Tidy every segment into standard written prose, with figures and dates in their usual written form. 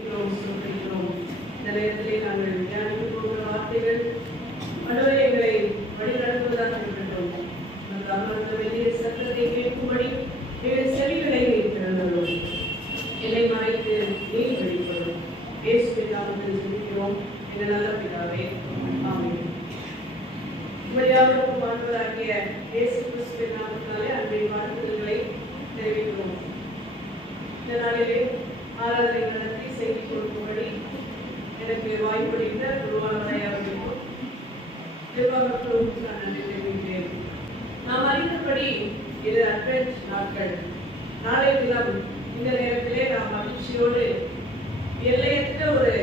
இந்த நேரத்திலே நாங்கள் தியானித்து போகிற வார்த்தைகள் ஆண்டவரே எங்களை வழிநடத்துவதாக இருக்கட்டும். அந்த அமர்ந்த வெளியே சத்தத்தை கேட்கும்படி எங்கள் செவிகளை திறந்தோம். என்னை மறைத்து நீர் வெளிப்படும். இயேசுவின் நாமத்தில் ஜெபிக்கிறோம் எங்கள் நல்ல பிதாவே, ஆமென். உண்மையாக வாழ்வதாகிய இயேசு கிறிஸ்துவின் நாமத்தினாலே அன்பின் வாழ்த்துதல்களை தெரிவிக்கிறோம். இந்த நாளிலே ஆராதனை நடத்தி செய்தி கொடுக்கும்படி எனக்கு வாய்ப்பளித்த குருவானவரை அவர்களுக்கும் நிர்வாகத்துக்கும் நான் நன்றி தெரிவிக்கிறேன். நாம் அறிந்தபடி இது அட்வென்ட் நாட்கள். நாளை தினம் இந்த நேரத்திலே நாம் மகிழ்ச்சியோடு எல்லையற்ற ஒரு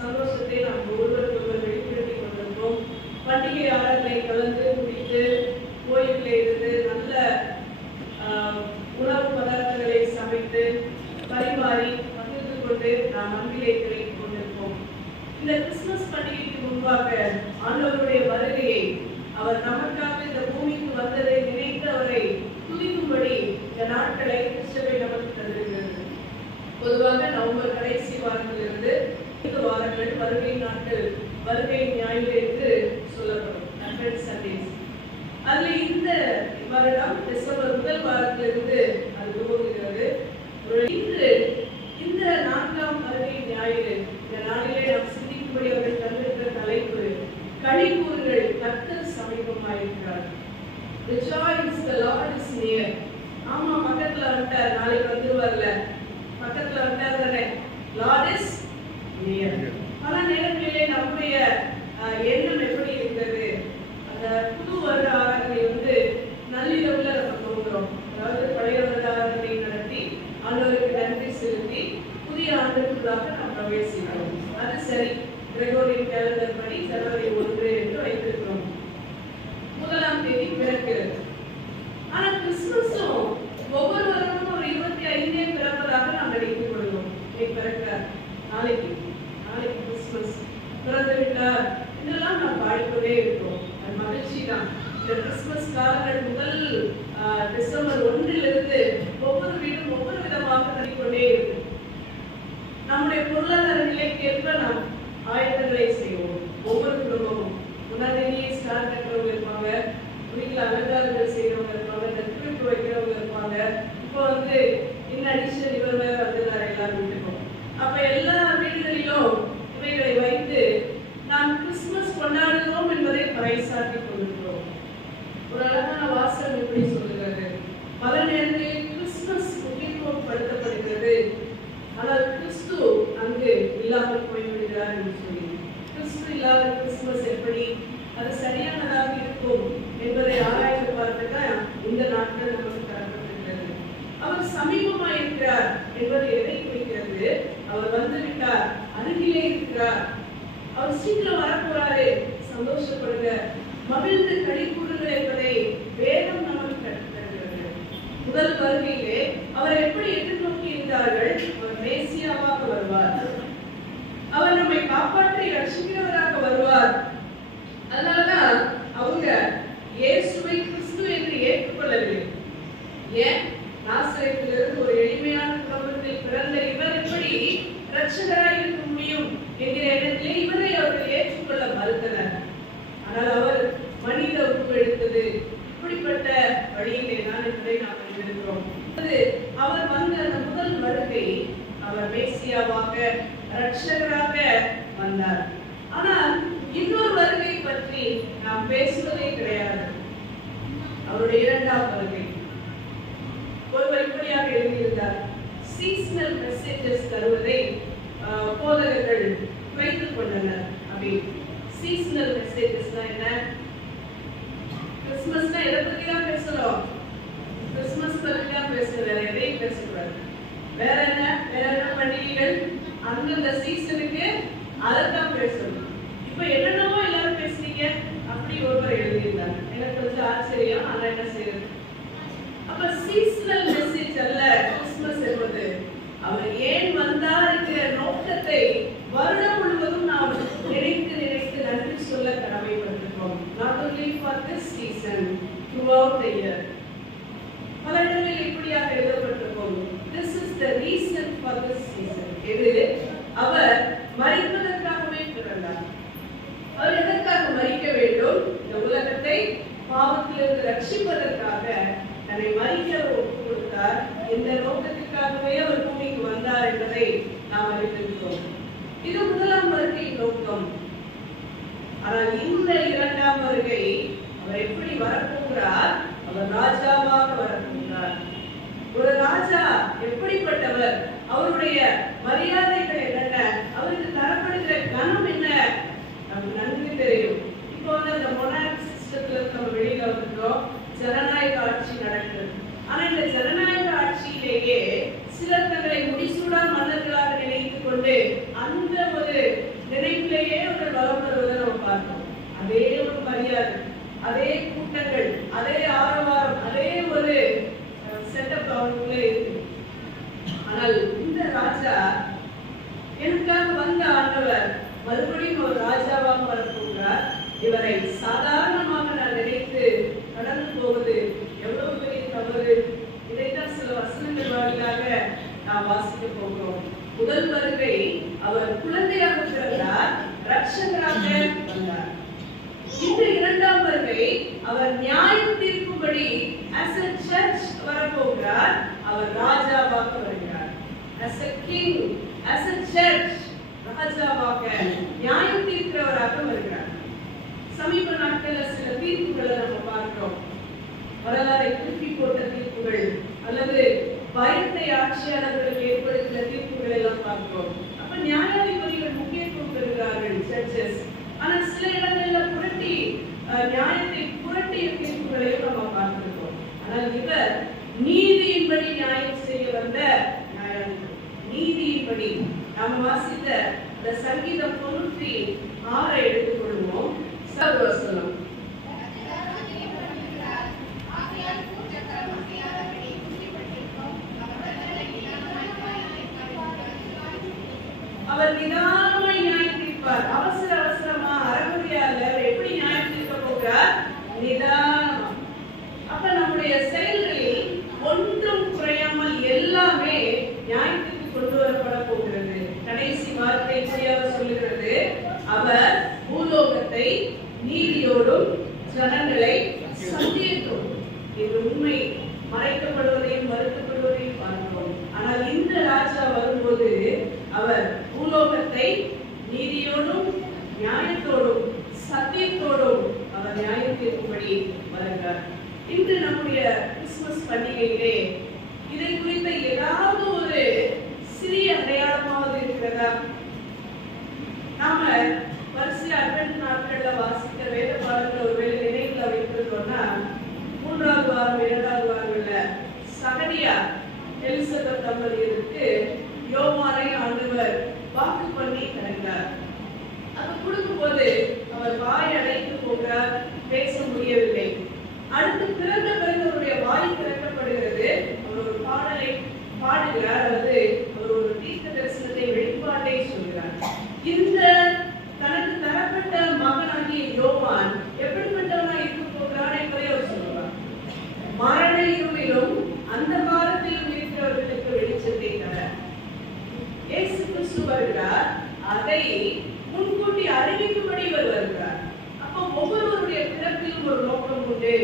சந்தோஷத்தை நாம் ஒருவருக்கொருவர் வெளிப்படுத்திக் கொண்டிருக்கிறோம். பண்டிகை ஆராதனை கலந்து குடித்து கோயிலில் இருந்து நல்ல உணவு பதார்த்தங்களை சமைத்து பரிமாறி பகிர்ந்து கொண்டு நாம் அன்பிலே கிடைத்துக் கொண்டிருப்போம். இந்த கிறிஸ்துமஸ் பண்டிகைக்கு முன்பாக ஆண்டவருடைய வருகையை, அவர் நமக்காக இந்த பூமிக்கு வந்ததை நினைத்து அவரை துதிக்கும்படி இந்த நாட்களை கிறிஸ்துவை நமக்கு தந்திருக்கிறது. பொதுவாக நவம்பர் கடைசி வாரத்திலிருந்து 5 வாரங்கள் வருகை நாட்கள், வருகை ஞாயிறு என்று சொல்லப்படும் அட்வென்ட் சண்டேஸ். அதில் இந்த வருடம் டிசம்பர் 1 வாரத்திலிருந்து அது துவங்குகிறது. இன்று இந்த 4ஆம் வருகை ஞாயிறு இந்த நாளிலே நாம் சிந்திக்கும்படி அவர்கள் தந்திருக்கிற தலைப்பு களிக்கூறுகள், கர்த்தர் சமீபமாயிருக்கிறார். Rejoice, the Lord is near. ஆமா, பக்கத்துல வந்துட்டார், நாளைக்கு வந்துருவார்ல, பக்கத்துல வந்துட்டார் தானே, Lord is near. பல நேரங்களிலே நம்முடைய எண்ணம் எப்படி இருக்கிறது? அந்த புது வருட ஆராதனை நள்ளிரவுல நம்ம தோங்குறோம். அதாவது பழைய வருட ஆராதனை நடத்தி ஆண்டவருக்கு நன்றி செலுத்தி புதிய ஆண்டுக்குள்ளாக நாம் பிரவேசிக்கிறோம். அது சரி, கிரெகோரியன் கேலண்டர் படி ஜனவரி 1 என்று வைத்திருக்கிறோம். 1ஆம் தேதி பிறக்கிறது. ஆனா கிறிஸ்துமஸும் ஒவ்வொரு வருடமும் ஒரு 25 பிறப்பதாக நாம் நினைத்துக் கொள்கிறோம். பிறக்கிறார், நாளைக்கு கிறிஸ்துமஸ் பிறந்து விட்டார் இதெல்லாம் நாம் பாடிக்கொண்டே இருக்கிறோம். அது மகிழ்ச்சி தான். இந்த கிறிஸ்துமஸ் காலங்கள் முதல் டிசம்பர் 1 ஒவ்வொரு வீடும் ஒவ்வொரு விதமாக நடிக்கொண்டே இருக்கு. நம்முடைய பொருளாதார நிலைக்கேற்ப நாம் ஆயத்தங்களை செய்வோம். ஒவ்வொரு குடும்பமும் முன்னாடியே ஸ்டார் கட்டுறவங்க இருப்பாங்க, வீட்டில் அலங்காரங்கள் செய்யறவங்க இருப்பாங்க, நெருப்பு வைக்கிறவங்க இருப்பாங்க. இப்போ இன்னும் அடிஷன் இவர் வேற வந்துடுறாரு எல்லாரும் வீட்டுக்கும். அப்ப எல்லா வீடுகளிலும் இவைகளை வைத்து நாம் கிறிஸ்துமஸ் கொண்டாடுகிறோம் என்பதை பறைசாற்றி கொண்டிருக்கிறோம். ஒரு அழகான வாசகம் எப்படி சொல்லுகிறது? பல நேரங்களில் கிறிஸ்துமஸ் முக்கியத்துவம் படுத்தப்படுகிறது, ஆனால் கிறிஸ்து அங்கு இல்லாமல் போய்விடுகிறார் என்று சொல்லி. கிறிஸ்து இல்லாத கிறிஸ்துமஸ் எப்படி அது சரியானதாக இருக்கும் என்பதை ஆராய்ந்து பார்த்துதான் இந்த நாட்கள் நமக்கு தரப்பட்டிருக்கிறது. அவர் சமீபமாக இருக்கிறார் என்பது எதை குறிக்கிறது? அவர் வந்துவிட்டார், அருகிலே இருக்கிறார், அவர் சீக்கிரம் வரப்போறாரு, சந்தோஷப்படுங்க, மகிழ்ந்து களிக்கூறுங்கள் என்பதை வேதம் நமக்கு கற்றுத்தருகிறது. முதல் வருகையிலே அவர் எப்படி எதிர்நோக்கி இருந்தார்கள்? அவர் மேசியாவாக வருவார், அவர் நம்மை காப்பாற்றி ரட்சிக்கிறவராக வருவார். அதனாலதான் அவங்க இயேசுவை கிறிஸ்து என்று ஏற்றுக்கொள்ளவில்லை. ஏன்? நாசரேத்திலிருந்து ஒரு எளிமையான குடும்பத்தில் பிறந்த இவர் எப்படி ரட்சகராய் இருக்க முடியும் என்கிற எண்ணத்திலே இவரை அவர்கள் ஏற்றுக்கொள்ள மறுத்தனர். ஆனால் அவர் மனித உருவெடுத்தது இப்படிப்பட்ட வழியிலே தான் என்பதை நாம் அறிந்திருக்கிறோம். அவர் வந்த அந்த முதல் வருகை அவர் மேசியாவாக ரட்சகராக வந்தார். ஆனால் இன்னொரு வருகை பற்றி நாம் பேசுவதே கிடையாது. அவருடைய 2ஆம் வருகை ஒருவர் இப்படியாக எழுதியிருந்தார், சீசனல் மெசேஜஸ் தருவதை போதகர்கள் வைத்துக் கொண்டனர். அப்படி சீசனல் மெசேஜஸ்னா என்ன? கிறிஸ்துமஸ்னா எதை பத்தி தான் பேசுறோம்? கிறிஸ்துமஸ் பத்தி தான் பேசுறோம், வேற எதையும் பேசக்கூடாது. வேற என்ன பண்டிகைகள் அந்தந்த சீசனுக்கு அதைத்தான் பேசணும். இப்ப என்னென்னவோ எல்லாரும் பேசுறீங்க அப்படி ஒருவர் எழுதியிருந்தார். எனக்கு கொஞ்சம் ஆச்சரியம், ஆனா என்ன செய்யறது? அப்ப சீசனல் மெசேஜ் அல்ல கிறிஸ்துமஸ் என்பது. அவர் ஏன் வந்தார் என்கிற நோக்கத்தை வருடம் முழுவதும் நாம் நினைத்து நன்றி சொல்ல கடமைப்பட்டிருக்கிறோம். Not only for this season, throughout the year. பல இடங்களில் இப்படியாக எழுதப்பட்டிருக்கும், this is the reason for this season. இது நாம் அறிந்திருக்கிறோம். இது முதலாம் வருகையின் நோக்கம். ஆனால் இந்த இரண்டாம் வருகை அவர் எப்படி வரப்போகிறார்? அவர் ராஜாவாக வரப்போகிறார். ஒரு ராஜா எப்படிப்பட்டவர்? அவருடைய மரியாதைகள் என்னென்ன? அவருக்கு தரப்படுகிற கனம் என்ன? நமக்கு நன்கு தெரியும். இப்போ அந்த மொனார்க் சிஸ்டத்துல நம்ம வெளியில வந்துட்டோம். ஜனநாயக ஆட்சி நடக்குது. ஆனா இந்த ஜனநாயக ஆட்சியிலேயே சிலர் தங்களை முடிசூடா மன்னர்களாக நினைத்துக் கொண்டு அந்த ஒரு நினைப்பிலேயே ஒரு வளம் வருவதை நம்ம பார்த்தோம். அதே ஒரு மரியாதை, அதே கூட்டங்கள், அதே ஆரவாரம், அதே ஒரு செட்டப் அவங்களுக்குள்ளே இருக்கு. ஆனால் இந்த ராஜா எனக்காக வந்த ஆண்டவர் மறுபடியும் ஒரு ராஜாவாக வரப்போகிறார். இவரை சாதாரணமாக நான் நினைத்து கடந்து போவது எவ்வளவு பெரிய தவறு. இதைத்தான் சில வசனங்கள் வாயிலாக நாம் வாசிக்க போகிறோம். முதல் வருகை அவர் குழந்தையாக பிறந்தார், ரட்சகராக வந்தார். இந்த இரண்டாம் வருகை அவர் நியாயம் தீர்க்கும்படி as a judge வரப்போகிறார். அவர் ராஜாவாக வருகிறார். as a king, as a judge, ராஜாவாக நியாயம் தீர்க்கிறவராக வருகிறார். சமீப நாட்களில் சில தீர்ப்புகளை நம்ம பார்க்கிறோம். வரலாறை திருப்பி போட்ட தீர்ப்புகள் அல்லது பயத்தை ஆட்சியாளர்களுக்கு ஏற்படுத்தின தீர்ப்புகளை எல்லாம் பார்க்கிறோம். அப்ப நியாயாதிபதிகள் முக்கியத்துவம் பெறுகிறார்கள், ஜட்ஜஸ். ஆனால் சில இடங்கள்ல புரட்டி நியாயத்தை புரட்டிய தீர்ப்புகளையும் நம்ம பார்த்திருக்கோம். ஆனால் இவர் நீதியின்படி நியாயம் செய்ய வந்த நியாயாதிபதி. நீதியின்படி நாம் வாசித்த இந்த சங்கீதம் 96 எடுத்துக்கொள்வோம். சர்வசனம் அவர் நிதானமாய் நியாயம் தீர்ப்பார். அவசர அவசரமா அறகுறையாக எப்படி நியாயம் தீர்க்க போகிறார்? நிதானமா. அப்ப நம்முடைய செயல்களில் ஒன்றும் குறையாமல் எல்லாமே நியாயத்துக்கு கொண்டு வரப்பட போகிறது. கடைசி வார்த்தை இப்படியாக சொல்லுகிறது, அவர் பூலோகத்தை நீதியோடும் ஜனங்களை சத்தியத்தோடும். இது உண்மை. மறைக்கப்படுவதையும் மறுக்கப்படுவதையும் பார்க்கிறோம். ஆனால் இந்த ராஜா வரும்போது அவர் பூலோகத்தை நீதியோடும் நியாயத்தோடும் சத்தியத்தோடும் அவர் நியாயம் தீர்க்கும்படி வருகிறார். இன்று நம்முடைய கிறிஸ்துமஸ் பண்டிகையிலே இதை குறித்த ஏதாவது ஒரு சிறிய அடையாளமாவது இருக்கிறதா? நாம வரிசை அட்வென்ட் நாட்கள்ல வாசித்த வேத பாடல்கள் ஒருவேளை நினைவுல வைத்திருந்தோம்னா, 3வது வாரம் 2வது வாரங்கள்ல சகரியா எலிசபெத் தம்பதியருக்கு யோவானை ஆண்டவர் வாக்கு பண்ணி தருகிறார். அது கொடுக்கும்போது அவர் வாய் அடைத்து போகிறார், பேச முடியவில்லை. அடுத்து பிறந்த அவருடைய வாய் திறக்கப்படுகிறது. அவர் ஒரு பாடலை பாடுகிறார், அல்லது அவர் ஒரு தீர்க்க தரிசனத்தை வெளிப்பாட்டை சொல்கிறார். இந்த தனக்கு தரப்பட்ட மகனாகிய யோவான் எப்படிப்பட்டவனாக இருக்க போகிறான் என்பதை அவர் சொல்லுவார். மரண இருளிலும் அந்த காலத்திலும் இருக்கிறவர்களுக்கு வெளிச்சத்தை தர இயேசு கிறிஸ்து வருகிறார். அதை முன்கூட்டி அறிவிக்கும்படி வருகிறார். அப்போ ஒவ்வொருவருடைய பிறப்பிலும் ஒரு நோக்கம் உண்டு.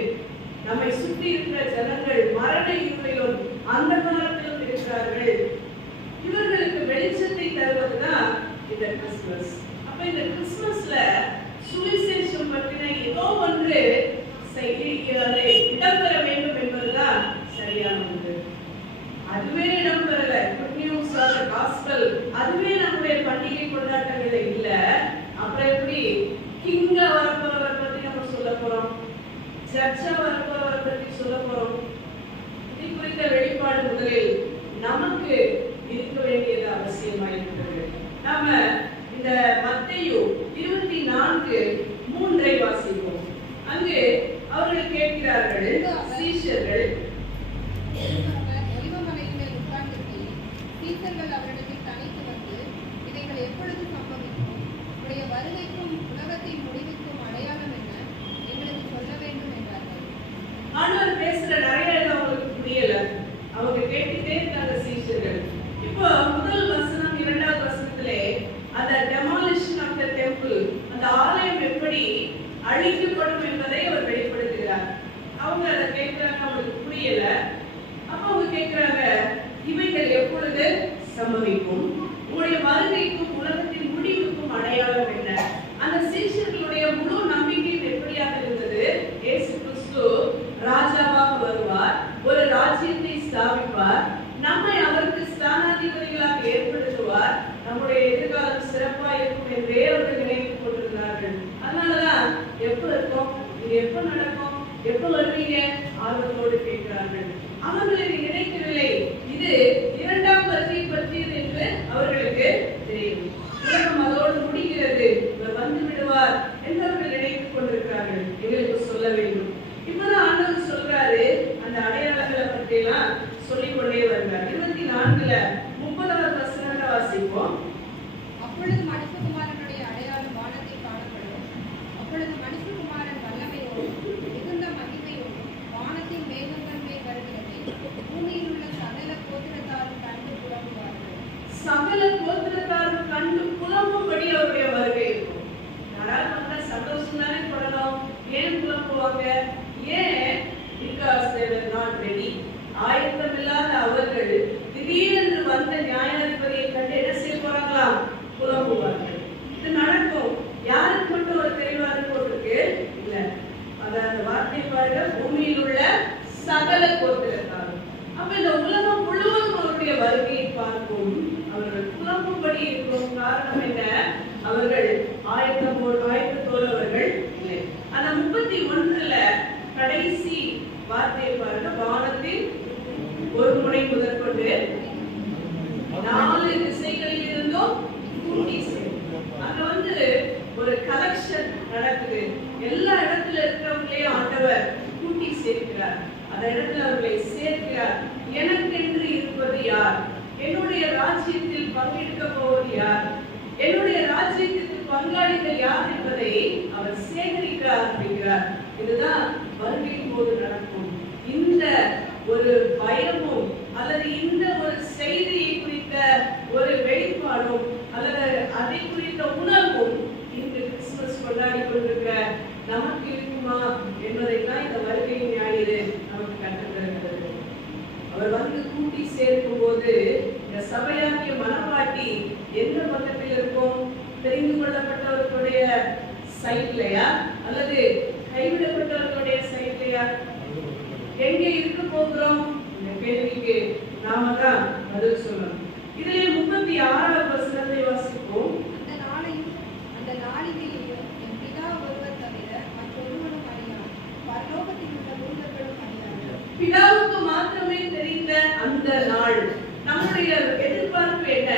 நம்மை சுற்றி இருக்கிற ஜனங்கள் மரண இருளிலும் அந்த காலத்திலும் இருக்கிறார்கள். இவர்களுக்கு வெளிச்சத்தை தருவதுதான் இந்த கிறிஸ்துமஸ். அப்ப இந்த கிறிஸ்துமஸ்ல சுவிசேஷம் பற்றின ஏதோ ஒன்று இடம்பெற வேண்டும் என்பதுதான் சரியான ஒன்று. அதுவே இடம்பெறல. Good news of the gospel அதுவே நம்முடைய பண்டிகை கொண்டாட்டங்களே இல்ல. அப்புறம் எப்படி கிங்கா வரப்போறவரை பத்தி நம்ம சொல்ல போறோம், சர்ச்சா வரப்போறவரை பத்தி சொல்ல போறோம். இது குறித்த வெளிப்பாடு முதலில் நமக்கு இருக்க வேண்டியது அவசியமாயிருக்கிறது. நாம இந்த மத்தேயு 24:3 வாசிப்போம். அங்கு அவர்கள் கேட்கிறார்கள், சீஷர்கள் அவரிடத்தில் தனித்து வந்து, இவைகள் எப்பொழுது சம்பவிக்கும்? உடைய வருகைக்கும் உலகத்தின் முடிவுக்கும் அடையாளம் என்ன? எங்களுக்கு சொல்ல வேண்டும் என்றார்கள். ஆண்டவர் பேசுற நிறைய அவங்களுக்கு புரியல. அவங்க கேட்டுட்டே இருக்காங்க சீஷர்கள். இப்போ முதல் வசனம் 2வது வசனத்திலே அந்த டெமாலிஷன் ஆஃப் தி டெம்பிள், அந்த ஆலயம் எப்படி அழிய எப்ப வருவீங்க? ஆர்வத்தோடு கேட்கிறார்கள். அவர்கள் இதை நினைக்கவில்லை, இது இரண்டாம் வருகை பற்றியது என்று அவர்களுக்கு தெரியும். உலகம் அதோடு முடிகிறது, இவர் வந்து விடுவார் என்று அவர்கள் நினைத்துக் கொண்டிருக்கிறார்கள். எங்களுக்கு சொல்ல வேண்டும். இப்பதான் ஆண்டவர் சொல்றாரு, அந்த அடையாளங்களை பற்றி எல்லாம் சொல்லிக் கொண்டே வருகிறார். 24 30வது வசனத்தை வாசிப்போம். அப்பொழுது மனுஷகுமாரனுடைய அடையாளம் வானத்தில் காணப்படும். அப்பொழுது மனுஷகுமாரன் வல்லமையோடும் மிகுந்த மகிமையோடும் வானத்தின் மேகங்கள் மேல் வருகிறதை பூமியில் உள்ள சகல கோத்திரத்தாரும் கண்டு புலம்புவார்கள். சகல கோத்திரத்தாரும் கண்டு புலம்பும்படி அவருடைய வருகை இருக்கும். யாராவது வந்தா சந்தோஷம் தானே படணும். ஏன் புலம்புவாங்க? ஏன்? because they were not ready. ஆயத்தமில்லாத அவர்கள் திடீரென்று வந்த நியாயாதிபதியை கண்டு என்ன செய்ய போறாங்களாம்? புலம்புவார்கள். இது நடக்கும். யாருக்கு மட்டும் ஒரு தெளிவாக போட்டிருக்கு? இல்ல, அந்த வார்த்தை பாருங்க, பூமியில் உள்ள சகல கோத்திரத்தாரும். அப்ப இந்த உலகம் முழுவதும் அவருடைய வருகையை பார்க்கும். அவர்கள் புலம்பும்படி இருக்கும். காரணம் என்ன? அவர்கள் ஆயத்தத்தோடு அவர்கள் இல்லை. ஆனா 31 கடைசி வார்த்தையை பாருங்க, வானத்தில் ஒரு முனை முதற்கொண்டு 4 திசைகளில் இருந்தும் கூட்டி சேர்க்கும். அங்க வந்து ஒரு கலெக்ஷன் நடக்குது. எல்லா இடத்துல இருக்கிறவங்களையும் ஆண்டவர் கூட்டி சேர்க்கிறார். அந்த இடத்துல அவர்களை சேர்க்கிறார். எனக்கென்று இருப்பது யார்? என்னுடைய ராஜ்யத்தில் பங்கெடுக்க போவது யார்? என்னுடைய ராஜ்யத்திற்கு பங்காளிகள் யார் என்பதை அவர் சேகரிக்க ஆரம்பிக்கிறார். இதுதான் வருகையின் போது நடக்கும். இந்த ஒரு பயமும் அல்லது இந்த ஒரு செய்தியை குறித்த ஒரு வெளிப்பாடும் அல்லது அதை குறித்த உணர்வும் இன்று கிறிஸ்துமஸ் கொண்டாடி கொண்டிருக்கிற நமக்கு இருக்குமா என்பதைத்தான் இந்த வருகை ஞாயிறு நமக்கு கற்றுத்தருகிறது. அவர் வந்து கூட்டி சேர்க்கும் போது இந்த சபையாகிய மனவாட்டி எந்த பக்கத்தில் இருக்கும்? தெரிந்து கொள்ளப்பட்டவர்களுடைய சைட்லையா அல்லது கைவிடப்பட்டவர்களுடைய சைட்லையா? எங்கே இருக்க போகிறோம்? இந்த கேள்விக்கு நாம தான் பதில் சொல்லணும். இதிலே 36வது வசனத்தை வாசிப்போம். அந்த நாளிகையையும் என் பிதா ஒருவர் தவிர மற்றொருவரும் அறியார், பரலோகத்தில் உள்ள தூதர்களும் அறியார்கள். பிதாவுக்கு மாத்திரமே தெரிந்த அந்த நாள். நம்முடைய எதிர்பார்ப்பு என்ன?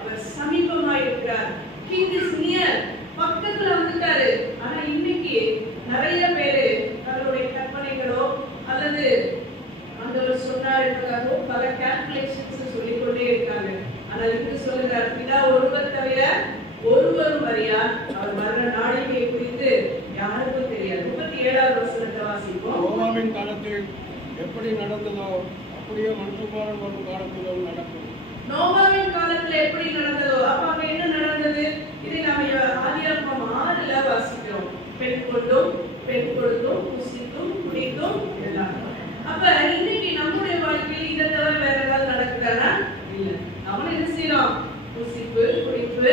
அவர் சமீபமாயிருக்கிறார். King is near. பக்கத்துல வந்துட்டாரு. ஆனா இன்னைக்கு நிறைய பேரு தங்களுடைய கற்பனைகளோ அல்லது ஆண்டவர் சொன்னார் என்பதாகவோ பல கால்குலேஷன்ஸ் சொல்லிக்கொண்டே இருக்காங்க. ஆனால் இங்கு சொல்லுகிறார், பிதா ஒருவர் தவிர ஒருவரும் அறியார், அவர் மரண நாளிகையை குறித்து யாருக்கும் தெரியாது. 37வது வசனத்தை வாசிப்போம். நோவாவின் காலத்தில் எப்படி நடந்ததோ அப்படியே மனுஷகுமாரன் வரும் காலத்திலும் நடக்கும். நோவாவின் காலத்துல எப்படி நடந்ததோ அப்ப அங்க என்ன நடந்தது? இதை நாம ஆதியாகமம் 6ல வாசிக்கிறோம். பெண் கொண்டும் பெண் கொடுத்தும் புசித்தும் குடித்தும் எல்லாம். அப்ப இன்னைக்கு நம்முடைய வாழ்க்கையில் இதை தவிர வேற ஏதாவது நடக்குதானா? இல்ல. நம்ம என்ன செய்யறோம்? புசிப்பு குடிப்பு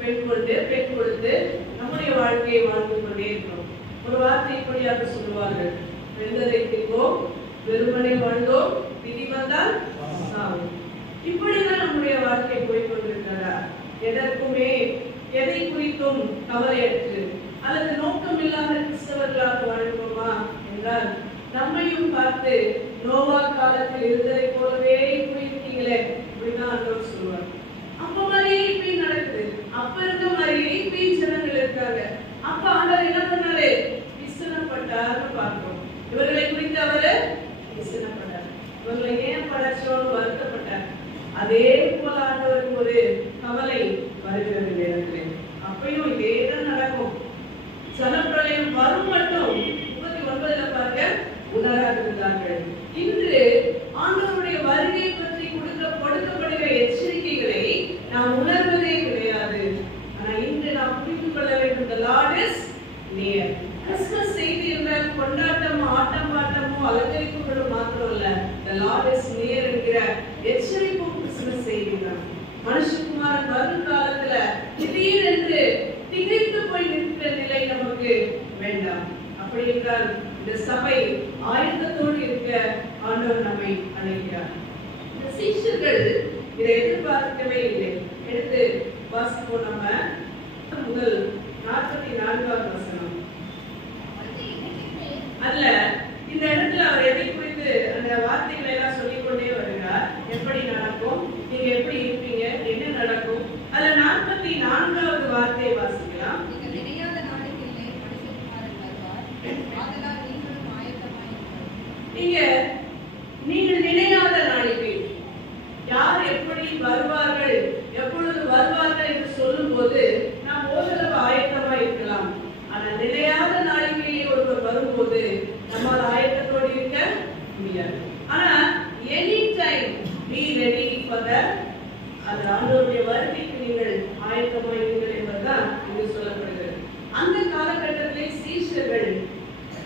பெண் கொண்டு பெண் கொடுத்து நம்முடைய வாழ்க்கையை வாழ்ந்து கொண்டே இருக்கிறோம். ஒரு வார்த்தை இப்படியாக சொல்லுவார்கள், வெந்ததை தின்போம் வெறுமனை வாழ்ந்தோம் விதி வந்தால் சாவும். இப்படிதான் நம்முடைய வாழ்க்கை போய்கொண்டிருக்கிறதா? எதற்குமே எதை குறித்தும் கவலையற்று அல்லது நோக்கம் இல்லாத கிறிஸ்தவர்களாக வாழ்வோமா என்றால் நம்மையும் பார்த்து நோவா காலத்தில் இருந்ததை போலவே போயிருக்கீங்களே இப்படிதான் ஆண்டவர் சொல்லுவார். அப்ப மாதிரியே இப்படி நடக்குது. அப்ப இருந்த மாதிரியே இப்படி ஜனங்கள் இருக்காங்க. அப்ப ஆண்டவர் என்ன பண்ணாரு? விசனப்பட்டார்னு பார்க்கிறோம். இவர்களை குறித்து அவரு விசனப்பட்டார். இவர்களை ஏன் படைச்சோன்னு வருத்தப்பட்டார். அதே போல ஆண்டவருக்கு ஒரு கவலை வருகிறது நேரத்தில். அப்பயும் இதேதான் நடக்கும். ஜலப்பிரளயம் வரும் மட்டும் 39ல பார்க்க உணராதிருந்தார்கள். இன்று ஆண்டவருடைய வருகை பற்றி கொடுக்கப்படுகிற எச்சரிக்கைகளை நாம் உணர்வதே கிடையாது. ஆனா இன்று நாம் புரிந்து கொள்ள வேண்டும், the Lord is near. Christmas செய்தி என்றால் கொண்டாட்டமோ ஆட்டம் பாட்டமோ அலங்கரிப்புகளும் மாத்திரம் இல்ல, the Lord is near என்கிற எச்சரிப்பும் கிறிஸ்துமஸ் செய்தி தான். மனுஷகுமாரன் வரும் காலத்துல திடீரென்று திகைத்து போய் நிற்கிற நிலை நமக்கு வேண்டாம். அப்படி என்றால் இந்த சபை ஆயத்தத்தோடு இருக்க ஆண்டவர் நம்மை அழைக்கிறார். இந்த சீஷர்கள் இதை எதிர்பார்க்கவே இல்லை. எடுத்து வாசிப்போம். நம்ம முதல் 44வது வசனம். அதுல 4வது வார்த்தையை வாசிக்கலாம். நீங்கள் நினையாத நாளைக்கில்லை மனுஷகுமாரன் வருவார், ஆதலால் நீங்களும் ஆயத்தமாயிருங்கள். நீங்கள் நினையாத நாளைக்கு யார் எப்படி வருவார்கள், எப்பொழுது வருவார்கள் என்று சொல்லும் போது நாம் ஓரளவு ஆயத்தமா இருக்கலாம். ஆனால் நினையாத நாளைக்கு ஒருவர் வரும்போது நம்மால் ஆயத்தத்தோடு இருக்க முடியாது. ஆனா any time be ready for the அந்த ஆண்டவருடைய வருகைக்கு நீங்கள் ஆயத்தமா இருங்கள் என்பதுதான் இங்கு சொல்லப்படுகிறது. அந்த காலகட்டத்திலே சீஷர்கள்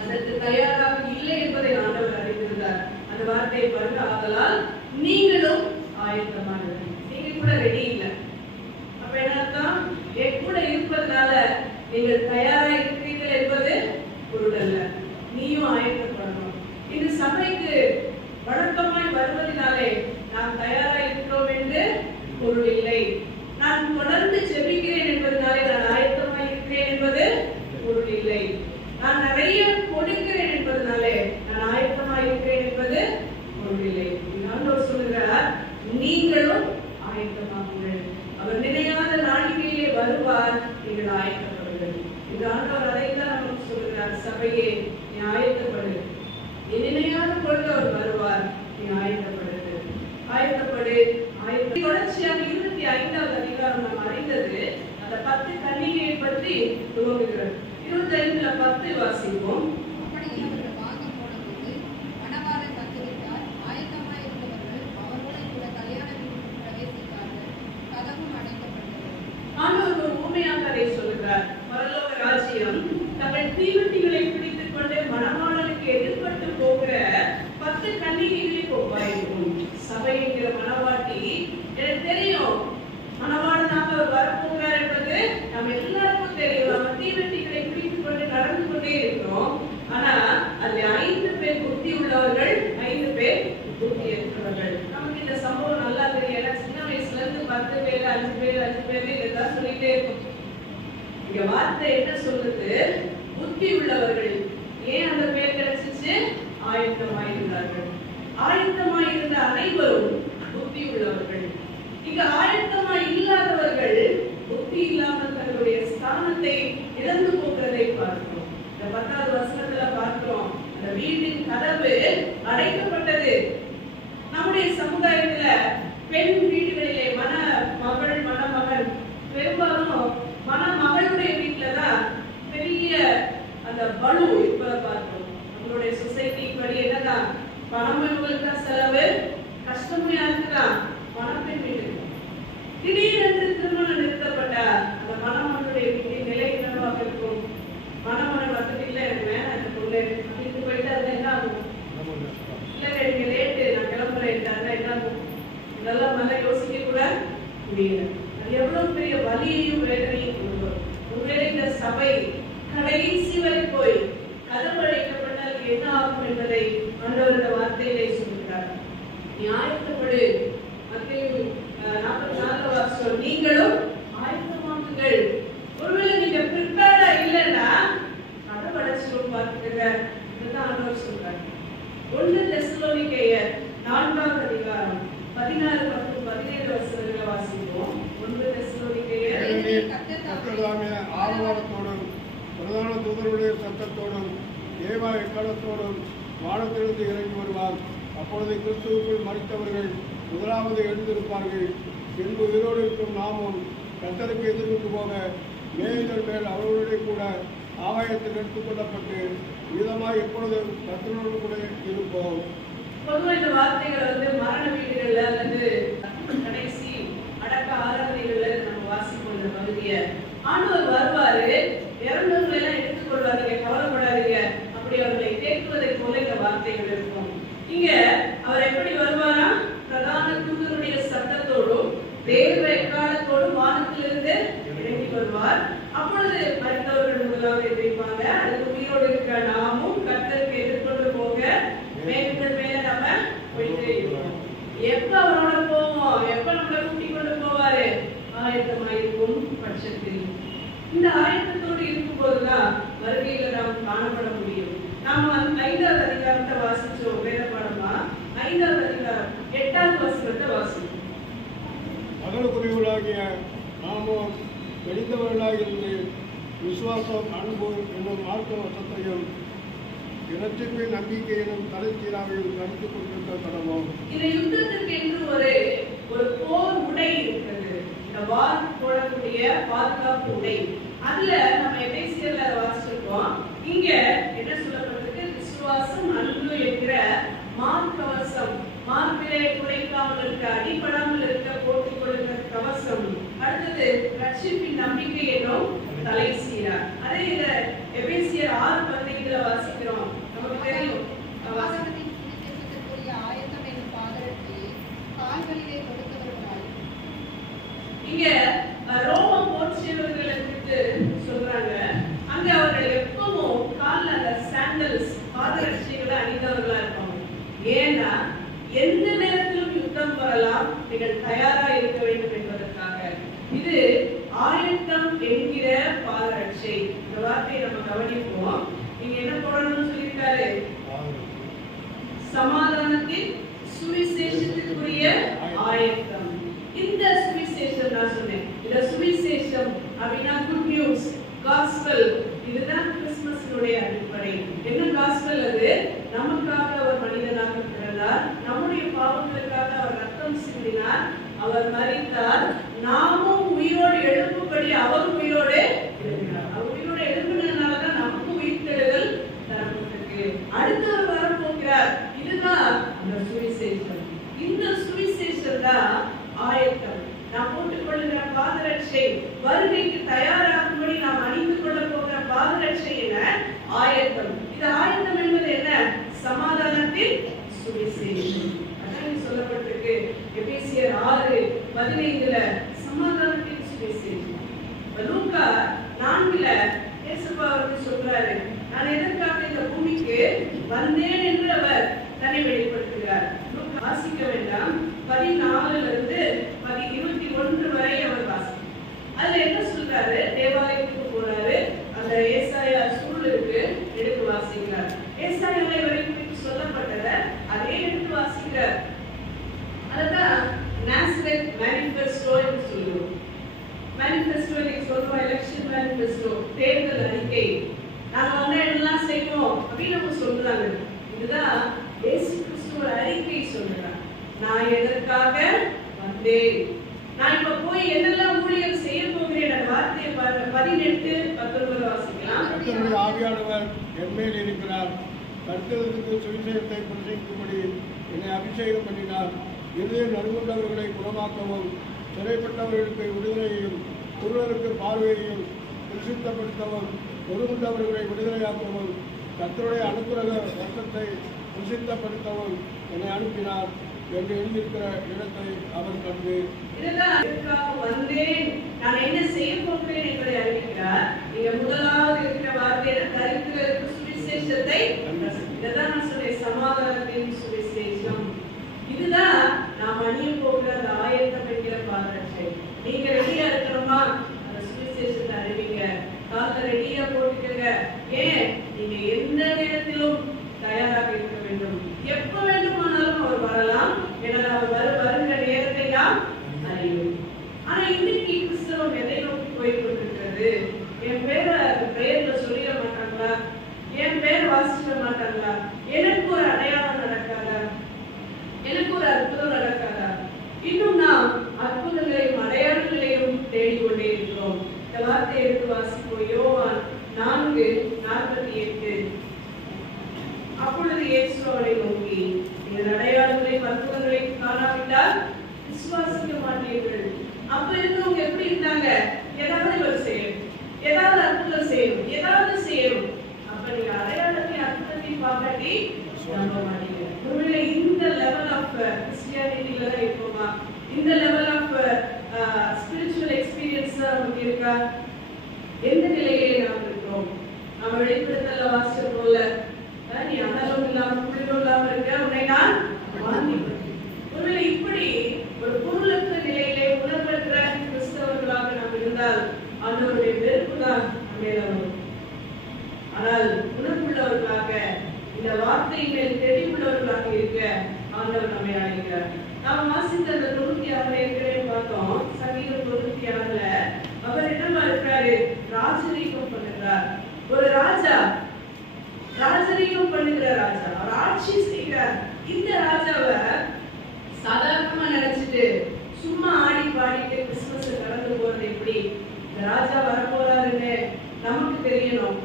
அதற்கு தயாராக இல்லை என்பதை ஆண்டவர் அறிந்திருந்தார். அந்த வார்த்தையை பாருங்க, ஆதலால் நீங்களும் ஆயத்தமாக நீங்க கூட ரெடி இல்லை. அப்ப என்னதான் என் கூட இருப்பதனால நீங்கள் தயாரா இருக்கிறீர்கள் என்பது பொருள் அல்ல. நீயும் ஆயத்தப்படணும். இந்த சபைக்கு வழக்கமாய் வருவதனாலே நாம் தயாரா இருக்கிறோம் என்று பொருள் இல்லை. நான் தொடர்ந்து ஜெபிக்கிறேன் என்பதனாலே நான் ஆயத்தமாய் இருக்கிறேன் என்பது பொருள் இல்லை. நான் நிறைய கொடுக்கிறேன் என்பதனாலே நான் ஆயத்தமாய் இருக்கிறேன் என்பது பொருள் இல்லை. ஆண்டவர் சொல்லுகிறார், நீங்களும் ஆயத்தமாகுங்கள். அவர் நினையாத நாளிகையிலே வருவார், நீங்கள் ஆயத்தப்படுங்கள். இந்த ஆண்டவர் அதைத்தான் நமக்கு சொல்லுகிறார், சபையே நீ ஆயத்தப்படு. நீ நினையாத பொழுது அவர் வருவார், நீ ஆயத்தப்படுது, ஆயத்தப்படு. தொடர்ச்சியாக 25வது அதிகாரம் நாம் அறிந்தது அந்த 10 கன்னிகையை பற்றி துவங்குகிறது. 25ல 10 வாசிப்போம். அப்படி அவர்கள் வாங்க போனபோது மணவாளன் வந்துவிட்டார், ஆயத்தமாயிருந்தவர்கள் அவர்களுடன் கூட கல்யாண வீட்டுக்குள் பிரவேசித்தார்கள், கதவும் அடைக்கப்பட்டது. ஆண்டவர் ஒரு ஊமையாக அதை சொல்கிறார். பரலோக ராஜ்யம் தங்கள் தீவட்டிகளை பிடித்துக் கொண்டு மணவாளனுக்கு எதிர்பட்டு போகிற 10 கன்னிகைகளை போவாயிருக்கும். சபை என்கிற மணவாட்டி, எனக்கு தெரியும் மணவாளனாக அவர் வரப்போகிறார் என்பது நம்ம எல்லாருக்கும் தெரியும். நம்ம தீவட்டிகளை பிடித்துக் கொண்டு நடந்து கொண்டே இருக்கிறோம். ஆனா அதுல 5 பேர் புத்தி உள்ளவர்கள், 5 பேர் புத்தியற்றவர்கள். நமக்கு இந்த சம்பவம் நல்லா தெரியும். சின்ன வயசுல இருந்து 10 பேர் 5 பேர் இதெல்லாம் சொல்லிட்டே இருக்கும். இங்க வார்த்தை என்ன சொல்லுது? புத்தி உள்ளவர்கள். ஏன் அந்த பேர் கிடைச்சிச்சு? ஆயத்தமாயிருந்தார்கள். ஆயத்தமாயிருந்த அனைவரும் புத்தி உள்ளவர்கள். இங்க ஆயத்தமாய் இல்லாதவர்கள் புத்தி இல்லாமல் தங்களுடைய ஸ்தானத்தை இழந்து போகிறதை பார்க்கிறோம். இந்த 10வது வசனத்துல பார்க்கிறோம், அந்த வீட்டின் கதவு அடைக்கப்பட்டது. நம்முடைய சமுதாயத்துல பெண் வீடுகளிலே மணமகள் மணமகன் பெரும்பாலும் மணமகளுடைய வீட்டுலதான் பெரிய அந்த பலு இருப்பதை பார்க்கிறோம். நம்மளுடைய சொசைட்டி படி என்னதான் பணம் இவங்களுக்கு செலவு, கஷ்டமும் யாருக்குதான் மணப்பெண் வீடு. திடீரென்று திருமணம் நிறுத்தப்பட்ட அந்த மணமகளுடைய வீட்டின் நிலை என்னவாக இருக்கும்? மணமகன் வசதியில இருந்தேன் அந்த பொண்ணு அப்படின்னு போயிட்டு அது என்ன ஆகும்? இல்ல நீங்க லேட்டு நான் கிளம்புறேன் என்ன ஆகும்? இதெல்லாம் நல்லா யோசிக்க கூட முடியல. அது எவ்வளவு பெரிய வலியையும் வேதனையும் கொண்டு வரும். ஒருவேளை இந்த சபை கடைசி வரை போய் கதவு அடைக்கப்பட்டால் என்ன ஆகும் என்பதை ஆண்டவர் இந்த வார்த்தையிலே சொல்கிறார். நீ ஆயத்தப்படு. மத்தேயு 44 வாசம், நீங்களும் ஆயத்தமாகுங்கள். ஒருவேளை நீங்க ப்ரிப்பேர்டா இல்லைன்னா கதவு அடைச்சிடும் பார்த்துக்கங்க. இதுதான் ஆண்டவர் சொல்றார். 1 தெசலோனிக்கேயர் 4வது அதிகாரம் 16, 17 வசனங்களை வாசிப்போம். 1 தெசலோனிக்கேயர் ஆரவாரத்தோடும் பிரதான தூதருடைய சத்தத்தோடும் தேவ எக்காலத்தோடும் வானத்திலிருந்து இறங்கி வருவார். அப்பொழுது கிறிஸ்துவுக்குள் மரித்தவர்கள் முதலாவது எழுந்திருப்பார்கள். பின்பு உயிரோடு இருக்கும் நாமும் கர்த்தருக்கு எதிர்கொண்டு போக மேய்தல் மேல் அவர்களுடைய கூட ஆகாயத்தில் எடுத்துக் கொள்ளப்பட்டு விதமாய் எப்பொழுதும் கர்த்தரோடு கூட இருப்போம். பொதுவா இந்த வார்த்தைகள் மரண வீடுகள்ல அல்லது கடைசி அடக்க ஆராதனைகள்ல நம்ம வாசிப்போம். இந்த பகுதியை ஆண்டவர் வருவாரு, இறந்தவங்களை எல்லாம் எடுத்துக்கொள்வாருங்க, கவலைப்படாதீங்க அப்படி அவர்களை கேட்குவதை போல இந்த வார்த்தைகள் இருக்கும். இங்க அவர் எப்படி வருவாரா? பிரதான தூதருடைய சத்தத்தோடும் தேவ எக்காலத்தோடும் வானத்திலிருந்து இறங்கி வருவார். அப்பொழுது மரித்தவர்கள் முதலாவது எதிர்ப்பாங்க. அதுக்கு உயிரோடு இருக்கிற நாமும் கர்த்தருக்கு எதிர்கொண்டு போக மேற்கொள் மேல நம்ம போயிட்டே இருக்கோம். எப்ப அவரோட போவோம்? எப்ப நம்மளை கூட்டிக் கொண்டு போவாரு? ஆயத்தமாயிருக்கும் பட்சத்தில். இந்த ஆயத்தத்தோடு இருக்கும் போதுதான் வருகையில நாம் காணப்பட முடியும். நாம 5வது அதிகாரத்தை வாசிச்சோம் வேத பாடமா. 5வது அதிகாரம் 8வது வசனத்தை வாசிப்போம். மகளுக்குரியவர்களாகிய நாமும் தெளிந்தவர்களாக இருந்து விசுவாசம், அன்பு என்னும் மார்க்க வசத்தையும் இரட்சிப்பின் நம்பிக்கை எனும் தலைச்சீராவையும் கருத்து கொண்டிருக்க கடவோம். இந்த யுத்தத்திற்கு என்று ஒரு போர் உடை இருக்கிறது. இந்த வார் போடக்கூடிய பாதுகாப்பு உடை. அதுல நம்ம எபேசியர்ல வாசிச்சிருக்கோம். இங்க என்ன சொல்லப்பட்டிருக்கு? விசுவாசம், அன்பு என்கிற மார்க்கவசம், மார்பிலே குறைக்காமல் இருக்க, அடிபடாமல் இருக்க போட்டுக் கொள்ளுகிற கவசம். அடுத்தது ரட்சிப்பின் நம்பிக்கை என்னும் தலைச்சீரா. அதே இத எபேசியர் 6:15 வாசிக்கிறோம். நமக்கு தெரியும் சமாதானத்தின் சுவிசேஷத்திற்குரிய ஆயத்தம் என்னும் பாதரட்சையை கால்களிலே கொடுத்தவர்களாய். இங்க ரோம போர் செய்வர்களை குறித்து சொல்றாங்க. அங்க அவர்கள் எப்பவும் கால்ல அந்த சாண்டல்ஸ், பாதரட்சைகளை அணிந்தவர்களா இருப்பாங்க. ஏன்னா எந்த நேரத்திலும் யுத்தம் வரலாம், நீங்கள் தயாரா இருக்க வேண்டும் என்பதற்காக. இது ஆயத்தம் என்கிற பாதரட்சை. இந்த வார்த்தையை நம்ம கவனிப்போம். நீங்க என்ன போடணும்னு சொல்லியிருக்காரு? சமாதானத்தின் சுவிசேஷத்துக்குரிய ஆயத்தம். இந்த சுவிசேஷம் நான் சொன்னேன். இந்த சுவிசேஷம் அப்படின்னா குட் நியூஸ், காஸ்பல். இதுதான் கிறிஸ்துமஸினுடைய அடிப்படை. என்ன காஸ்பல்? அது நமக்காக அவர் மனிதனாக பிறந்தார், நம்முடைய பாவங்களுக்காக அவர் ரத்தம் சிந்தினார், அவர் மரித்தார், நாமும் உயிரோடு எழுப்பும்படி அவர் உயிரோடு எழுப்பினார். அவர் உயிரோடு எழுப்பினதுனாலதான் நமக்கு உயிர்த்தெழுதல் தரப்பட்டிருக்கு. அடுத்தவர் வரப்போகிறார். இதுதான் அந்த சுவிசேஷம். இந்த சுவிசேஷம் தான் ஆயத்தம். நாம் போட்டுக் கொள்ளுகிற பாதரட்சை, வருகைக்கு தயாராகும்படி நாம் அணிந்து கொள்ள போகிற பாதரட்சை என்ன? ஆயத்தம். இது ஆயத்தம் என்பது என்ன? சமாதானத்தின் சுவிசேஷம். அதான் சொல்லப்பட்டிருக்கு எபேசியர் 6:15 சமாதானத்தின் சுவிசேஷம். லூக்கா 4 இயேசுவா வந்து சொல்றாரு, நான் எதற்காக இந்த பூமிக்கு வந்தேன் என்று அவர் தன்னை வெளிப்படுத்துகிறார். வாசிக்க வேண்டாம். 14 21 வரை அவர் வாசிக்கிறார். அதுல என்ன சொல்றாரு? தேவாலயத்துக்கு போறாரு, அந்த ஏசாயா சூழ் இருக்கு, எடுத்து வாசிக்கிறார். ஏசாயாவை வரைக்கும் சொல்லப்பட்டத அதே எடுத்து வாசிக்கிறார். அதுதான் நாசரேத் மேனிஃபெஸ்டோ என்று சொல்லுவோம். மேனிஃபெஸ்டோ நீங்க சொல்றோம், எலெக்ஷன் மேனிஃபெஸ்டோ, தேர்தல் அறிக்கை. நாங்க வந்து எல்லாம் செய்வோம் அப்படின்னு நம்ம சொல்றாங்க. இதுதான் இயேசு கிறிஸ்துவோட அறிக்கை சொல்றாங்க. நான் எதற்காக வந்தேன், நான் இப்ப போய் என்னெல்லாம் ஊழியம் செய்ய போகிறேன். அந்த வார்த்தையை பாருங்க. 18-19 வாசிக்கலாம். கர்த்தருடைய ஆவியானவர் என்மேல் இருக்கிறார். கர்த்தருக்கு சுவிசேஷத்தை பிரசங்கிக்கும்படி என்னை அபிஷேகம் பண்ணினார். இருதயம் நறுங்குண்டவர்களை குணமாக்கவும், சிறைப்பட்டவர்களுக்கு விடுதலையையும், குருடருக்கு பார்வையையும் பிரசித்தப்படுத்தவும், ஒருங்குண்டவர்களை விடுதலையாக்கவும், கர்த்தருடைய அனுக்கிரக வசத்தை பிரசித்தப்படுத்தவும் என்னை அனுப்பினார் என்று எழுதியிருக்கிற இடத்தை அவர் கண்டு, இதுதான் எதற்காக வந்தேன், நான் என்ன செய்ய போகிறேன் என்பதை அறிவிக்கிறார். இங்க முதலாவது இருக்கிற வார்த்தையில தரித்திரருக்கு சுவிசேஷத்தை, இதுதான் நான் சொன்னேன், சமாதானத்தின் சுவிசேஷம். இதுதான் நாம் அணிய போகிற அந்த ஆயத்தம் என்கிற பாதரட்சை. நீங்க ரெடியா இருக்கணுமா? அந்த சுவிசேஷத்தை அறிவிங்க. கால ரெடியா போட்டுக்கங்க. ஏன்? நீங்க எந்த நேரத்திலும் தயாராக இருக்க வேண்டும். எப்ப வேண்டுமானாலும் அவர் வரலாம். ஏன்னா அவர் வருகிற நேரத்தை நாம் அறியும். ஆனா இன்னைக்கு கிறிஸ்தவம் எதை நோக்கி போய்கொண்டிருக்கிறது? என் பேரை பெயர்ல சொல்லிட மாட்டாங்களா? என் பேர் வாசிக்க மாட்டாங்களா? எனக்கு ஒரு அடையாளம் நடக்காதா? எனக்கு ஒரு அற்புதம் நடக்காதா? இன்னும் நாம் அற்புதங்களையும் அடையாளங்களையும் தேடிக்கொண்டே இருக்கிறோம். இந்த வார்த்தையை எடுத்து வாசிப்போம். யோவான் 4:48. அப்பொழுது இயேசு அவரை நோக்கி, இந்த அடையாளங்களையும் அற்புதங்களையும் காணாவிட்டால் விசுவாசிக்க மாட்டீர்கள். அப்ப இருந்தவங்க எப்படி இருந்தாங்க? ஏதாவது ஒரு செய்யணும், ஏதாவது அற்புதம் செய்யணும், ஏதாவது செய்யணும். அப்ப நீங்க அடையாளத்தை அற்புதத்தையும் பார்க்காட்டி நம்ப மாட்டீங்க. ஒருவேளை இந்த லெவல் ஆஃப் கிறிஸ்டியானிட்டில தான் இருக்கோமா? இந்த லெவல் ஆஃப் ஸ்பிரிச்சுவல் எக்ஸ்பீரியன்ஸ் நமக்கு இருக்கா? எந்த நிலையிலே நாம் இருக்கிறோம்? நாம் வெளிப்படுத்தல வாசிச்சிருக்கோம்ல, நீ அனலும் இல்லாம குளிரும் இல்லாம இருக்க, உன்னை நான் வாங்கிப்பேன். ஒருவேளை இப்படி ஒரு பொருளற்ற நிலையிலே உணர்வற்ற கிறிஸ்தவர்களாக நாம் இருந்தால் ஆண்டவருடைய வெறுப்பு தான் நம்மேல வரும். ஆனால் உணர்வுள்ளவர்களாக, இந்த வார்த்தையின் மேல் தெளிவுள்ளவர்களாக இருக்க ஆண்டவர் நம்மை அழைக்கிறார். நாம் வாசித்த அந்த 96 ஏற்கனவே பார்த்தோம். சங்கீதம் 96 அவர் என்ன ஒரு ராஜா ராஜரீகம் பண்ணுகிற ராஜா, அவர் ஆட்சி செய்கிறார். இந்த ராஜாவை சாதாரணமா நினைச்சிட்டு சும்மா ஆடி பாடிட்டு கிறிஸ்துமஸ் கடந்து போறது எப்படி? இந்த ராஜா வரப்போறாருன்னு நமக்கு தெரியணும்,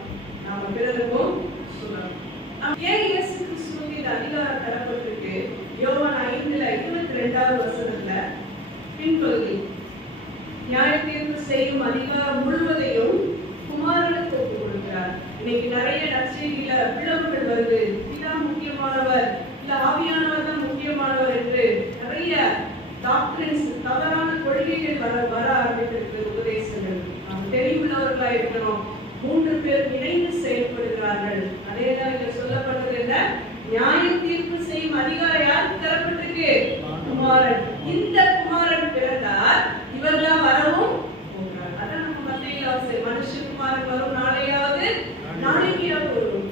நாம பிறருக்கும் சொல்லணும். ஏன் இயேசு கிறிஸ்துவுக்கு இந்த அதிகாரம் தரப்பட்டிருக்கு? யோவான் 5:22 பின்பகுதி, நியாய தீர்ப்பு செய்யும் அதிகாரம் முழுவதையும் குமாரனுக்கு ஒப்புக் கொடுக்கிறார். இன்னைக்கு நிறைய நற்செய்தியில பிளவுகள் வருது. இதுதான் முக்கியமானவர், இல்ல ஆவியானவர் தான் முக்கியமானவர் என்று நிறைய டாக்டரின்ஸ், தவறான கொள்கைகள் வர ஆரம்பித்திருக்கு. உபதேசங்கள் நாம் தெளிவுள்ளவர்களா இருக்கணும். 3 பேர் இணைந்து செயல்படுகிறார்கள். அதேதான் இங்க சொல்லப்பட்டது என்ன? நியாய தீர்ப்பு செய்யும் அதிகாரம் யாருக்கு தரப்பட்டிருக்கு? குமாரன். இந்த குமாரன் பிறந்தார், இவர்தான் வரவும் போகிறார். அதான் நம்ம மத்தியில மனுஷகுமாரன் வரும் நாளையாவது நாளைக்கியாவது வரும்.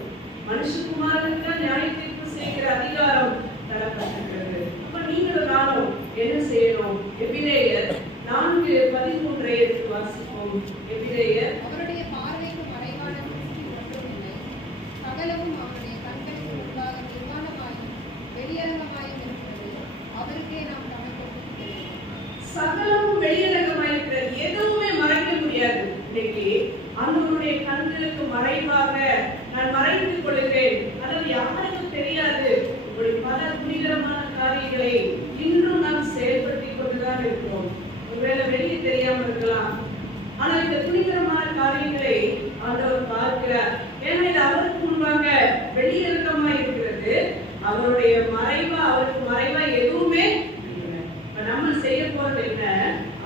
மனுஷகுமாரனுக்கு தான் நியாய தீர்ப்பு செய்கிற அதிகாரம் தரப்பட்டிருக்கிறது. அப்ப நீங்களும் நானும் என்ன செய்யணும்? எபிரேயர் 4:13 எடுத்து வாசிப்போம். எபிரேயர், அவருடைய பார்வைக்கு மறைவான கிறிஸ்து ஒன்றுமில்லை, சகலமும் அவருடைய கண்களுக்கு முன்பாக நிர்வாணமாயும் வெளியரங்கமாயும் இருக்கிறது, அவருக்கே நாம் கணக்கு. சகலமும் வெளியரங்கமாயிருக்கிறது, எதுவுமே மறைக்க முடியாது. இன்னைக்கு ஆண்டவருடைய கண்களுக்கு மறைவாக நான் மறைத்துக் கொள்கிறேன், அதாவது யாருக்கும் தெரியாது. இப்படி பல துணிகரமான காரியங்களை இன்றும் நாம் செயல்படுத்திக் கொண்டுதான் இருக்கிறோம். ஒருவேளை வெளியே தெரியாம இருக்கலாம், ஆனா இந்த துணிகரமான காரியங்களை ஆண்டவர் பார்க்கிறார். ஏன்னா இது அவருக்கு முன்பாக வெளியரங்கமா இருக்கிறது. அவருடைய மறைவா, அவருக்கு மறைவா எதுவுமே இல்லை. நம்ம செய்ய போறது என்ன?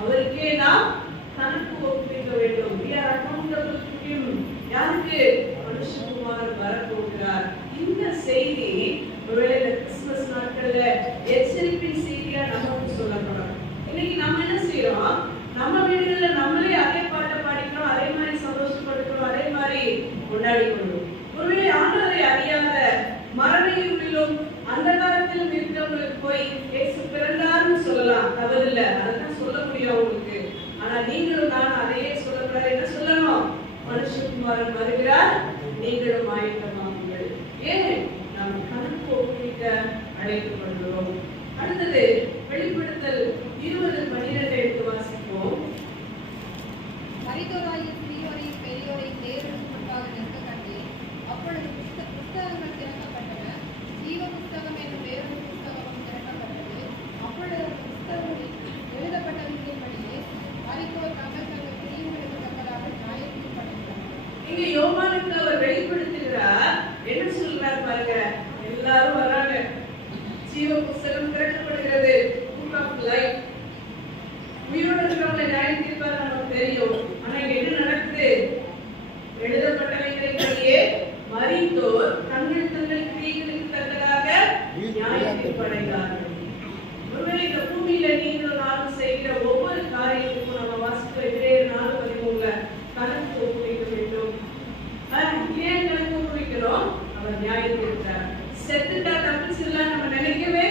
அவருக்கே நாம் கணக்கு ஒப்புவிக்க வேண்டும். We are accountable to him. யாருக்கு? மனுஷகுமாரன் வரப்போகிறார். இந்த செய்தி ஒருவேளை இந்த கிறிஸ்துமஸ் நாட்கள்ல எச்சரிப்பின் செய்தியா நமக்கு சொல்லப்படும். இன்னைக்கு நம்ம என்ன செய்யறோம்? நம்ம வீடுகள்ல நம்மளே அதே பாட்டை பாடிக்கிறோம், அதே மாதிரி சந்தோஷப்படுத்துறோம், அதே மாதிரி கொண்டாடி கொள்வோம். ஒருவேளை ஆண்டவரை அறியாத மரண இருளிலும் அந்த காலத்திலும் இருக்கிறவங்களுக்கு போய் இயேசு பிறந்தார்னு சொல்லலாம், தவறில்லை, அதான் சொல்ல முடியும் அவங்களுக்கு. ஆனா நீங்களும் நான் அதையே சொல்லக்கூடாது. என்ன சொல்லணும்? மனுஷகுமாரன் வருகிறார், நீங்களும் ஆயத்தமாகுங்கள். ஏன்? நாம் கணக்கு ஒப்புவிக்க அழைக்கப்படுகிறோம். அடுத்தது வெளிப்படுத்தல் 20:12 எடுத்து வாசிப்போம். மரித்தோராகிய சிறியோரையும் பெரியோரையும் தேவனுக்கு முன்பாக நிற்க கண்டேன். அப்பொழுது புஸ்தகங்கள் திறக்கப்பட்டன, ஜீவ புஸ்தகம் என்னும் வேறொரு புஸ்தகமும் திறக்கப்பட்டது. அப்பொழுது அந்த புஸ்தகங்களில் எழுதப்பட்டவர்களின்படியே மரித்தோர் தங்கள் தங்கள் கிரியைகளுக்கு தக்கதாக நியாயத்தீர்ப்படைந்தார்கள். இங்க யோவானுக்கு அவர் வெளிப்படுத்துகிறார். என்ன சொல்றார் பாருங்க, எல்லாரும் வராங்க, ஜீவ புஸ்தகம் திறக்கப்படுகிறது, புக் ஆஃப் லைஃப். உயிரோடு இருக்கிறவங்களை நியாயம் தீர்ப்பார் நமக்கு தெரியும். ஆனா இங்க என்ன நடக்குது? எழுதப்பட்டவைகளின்படியே மரித்தோர் தங்கள் தங்கள் கிரியைகளுக்கு தக்கதாக நியாயம் தீர்ப்படைந்தார்கள். ஒருவேளை இந்த பூமியில நீங்களும் நானும் செய்கிற ஒவ்வொரு காரியத்துக்கும் நம்ம வாசிக்கிற எபிரேயர் 4:13 கணக்கு ஒப்புவிக்க வேண்டும். ஏன் கணக்கு ஒப்புவிக்கிறோம்? அவர் நியாயம் தீர்க்கிறார். செத்துட்டா தப்பிச்சிடலாம் நம்ம நினைக்கவே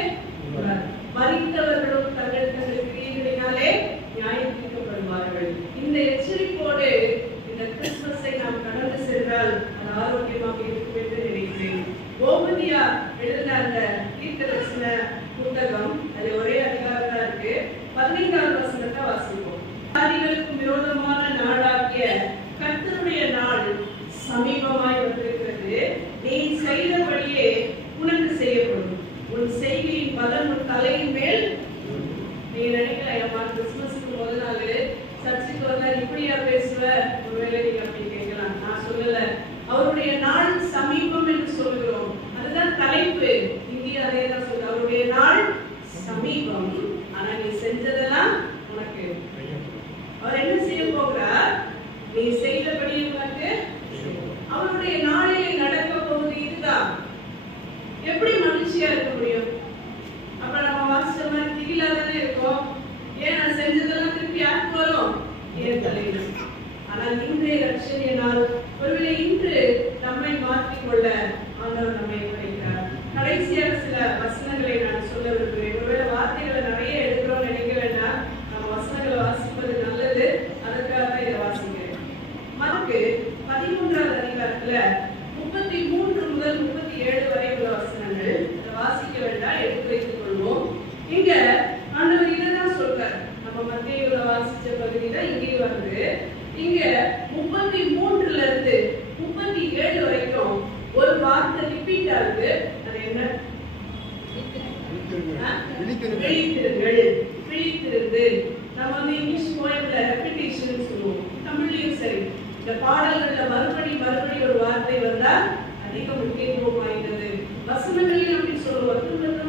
கூடாது. மரித்தவர்களும் தங்கள் தங்கள் கிரியைகளினாலே நியாயம் தீர்க்கப்படுவார்கள். இந்த எச்சரிப்போடு இந்த கிறிஸ்துமஸை நாம் கடந்து சென்றால் அது ஆரோக்கியமாக இருக்கும் என்று நினைக்கிறேன். ஓபதியா எழுதின அந்த தீர்க்கதரிசன புத்தகம், அது ஒரே அதிகாரம் தான் இருக்கு. 15வது வசனத்தை வாசிப்போம். ஜாதிகளுக்கு விரோதமான நாடாகிய கர்த்தருடைய நாள் சமீபமாய் வந்திருக்கிறது. நீ செய்தபடியே உனக்கு செய்யப்படும். உன் செய்கையின் பலன் உன் தலையின் மேல். நீ நினைக்கலாம், கிறிஸ்துமஸ்க்கு முதல் நாள் சர்ச்சுக்கு வந்தா இப்படியா பேசுவ? ஒருவேளை நீங்க அப்படி கேட்கலாம். நான் சொல்லல, அவருடைய நாள் சமீபம் என்று சொல்கிறோம். அதுதான் தலைப்பு. இங்கே அதே தான் சொல்ற, அவருடைய நாள் சமீபம். ஆனா நீ செஞ்சதெல்லாம் உனக்கு. அவர் என்ன செய்ய போகிறார்? நீ செய்தபடி உனக்கு. அவருடைய நாளில் நடக்க போவது இதுதான். எப்படி மகிழ்ச்சியா இருக்க முடியும்? அப்ப நம்ம வாசிச்ச மாதிரி திகிலா தானே இருக்கோம். ஏன் நான் செஞ்சதெல்லாம் திருப்பி யாருக்கு வரும்? ஏன் தலையில. ஆனால் இன்றைய ரட்சணிய நாள், ஒருவேளை இன்று நம்மை மாற்றிக்கொள்ள ஆண்டவர் நம்மை வைக்கிறார். கடைசியாக சில வசனங்களை நான் சொல்ல விரும்புகிறேன். ஒருவேளை வார்த்தைகளை நிறைய எடுக்கிறோம் நினைக்கிறேன்னா நம்ம வசனங்களை வாசிப்பது நல்லது. அதற்காக தான் இதை வாசிக்கிறேன். மார்க்கு 13வது அதிகாரம் புத்தகத்துல 33 முதல் 37 வரை உள்ள வசனங்கள். அதை வாசிக்க வேண்டாம், எடுத்து வைத்துக் கொள்வோம். இங்க ஆண்டவர் இதான் சொல்றார். நம்ம மத்தேயுல வாசிச்ச பகுதி தான் இங்கே வருது. இங்க 33ல இருந்து 37 வரைக்கும் ஒரு வார்த்தை ரிப்பீட் ஆகுது. அது என்ன? விழித்திருந்து. நம்ம வந்து இங்கிலீஷ் போயம்ல ரெப்பிட்டேஷன் சொல்லுவோம், தமிழ்லயும் சரி. இந்த பாடல்கள்ல மறுபடி ஒரு வார்த்தை வந்தா அதிக முக்கியத்துவம் வாய்ந்தது. வசனங்களையும் அப்படி சொல்லுவோம், திரும்ப